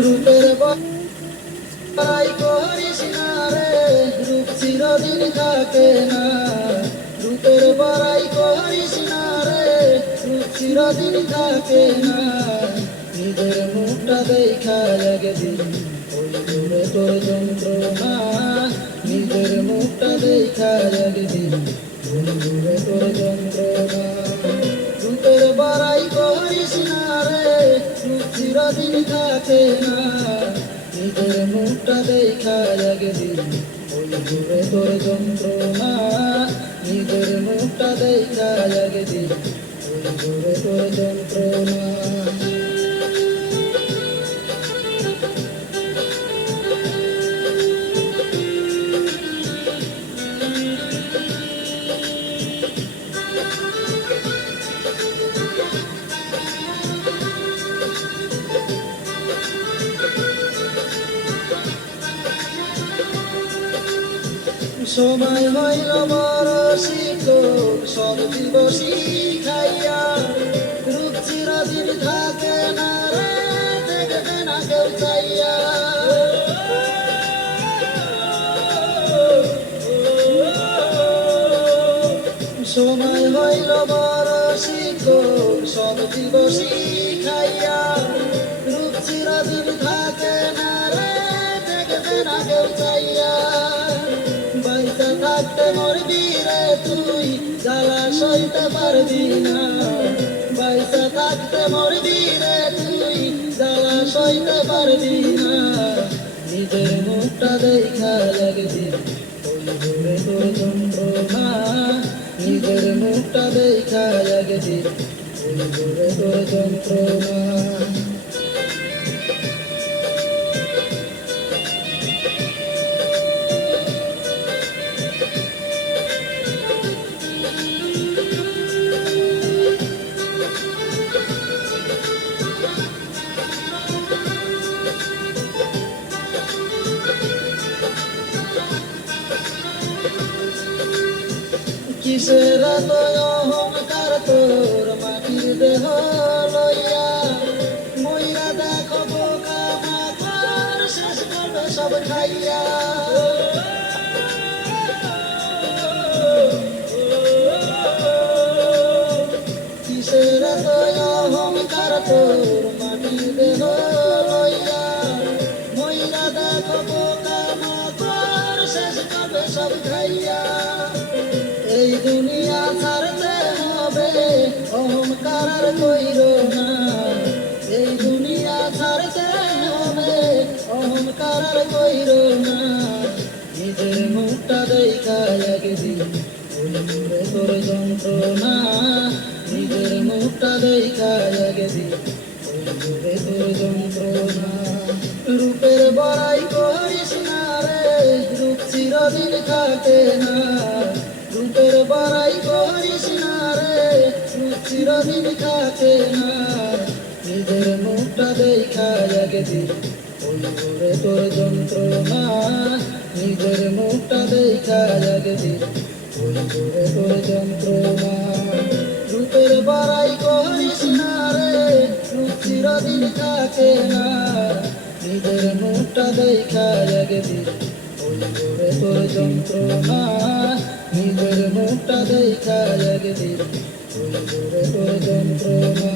রূপের বড়াই করিস না রে, রূপ চিরদিন থাকে না। রূপের বড়াই করিস না রে, রূপ চিরদিন থাকে না। নিজের মুখটা দেখা একদিন হইবে তোর যন্ত্রণা। নিজের মুখটা দেখা একদিন হইবে তোর যন্ত্রণা। রূপের বড়াই করিস না রে, রূপ চিরদিন থাকে না। নিজের মুখটা দেখা একদিন হইবে তোর যন্ত্রণা। নিজের মুখটা দেখা একদিন হইবে তোর যন্ত্রণা। সময় হইল বড় শিক্ষক, সব দিবসী খাইয়া। রূপ চিরদিন থাকে না রে, দেখবে না কেউ চাইয়া। সময় হইল বড় শিক্ষক, সব দিবসী খাইয়া। রূপ চিরদিন থাকে না রে, দেখবে না কেউ চাইয়া। বাইসা থাকতে মরবি রে তুই, জ্বালা সইতে পারবি না। বাইসা থাকতে মরবি রে তুই, জ্বালা সইতে পারবি না। নিজের মুখটা দেখা একদিন হইবে তোর যন্ত্রণা। নিজের মুখটা দেখা একদিন হইবে তোর যন্ত্রণা। কিসের এত অহংকার তোর মাটির দেহ লইয়া। মইরা দেখো বোকা মাথার, শেষ করবে সব খাইয়া। কিসের এত অহংকার তোর মাটির দেহ লইয়া। মইরা দেখো বোকা মাথার, শেষ করবে সব খাইয়া। এই দুনিয়া ছাড়তে হবে, অহংকার আর কইরো না। এই দুনিয়া ছাড়তে হবে, অহংকার আর কইরো না। নিজের মুখটা দেখা একদিন হইবে তোর যন্ত্রণা। নিজের মুখটা দেখা একদিন হইবে তোর যন্ত্রণা। রূপের বড়াই করিস না রে, রূপ চিরদিন থাকে না। রূপের বড়াই করিস না রে, রূপ চিরদিন থাকে না। নিজের মুখটা দেখা একদিন হইবে তোর যন্ত্রণা। নিজের মুখটা দেখা একদিন হইবে তোর যন্ত্রণা। রূপের বড়াই করিস না রে, রূপ চিরদিন থাকে না। নিজের মুখটা দেখা একদিন হইবে তোর যন্ত্রণা। নিজের মুখটা দেখা একদিন হইবে তোর যন্ত্রণা।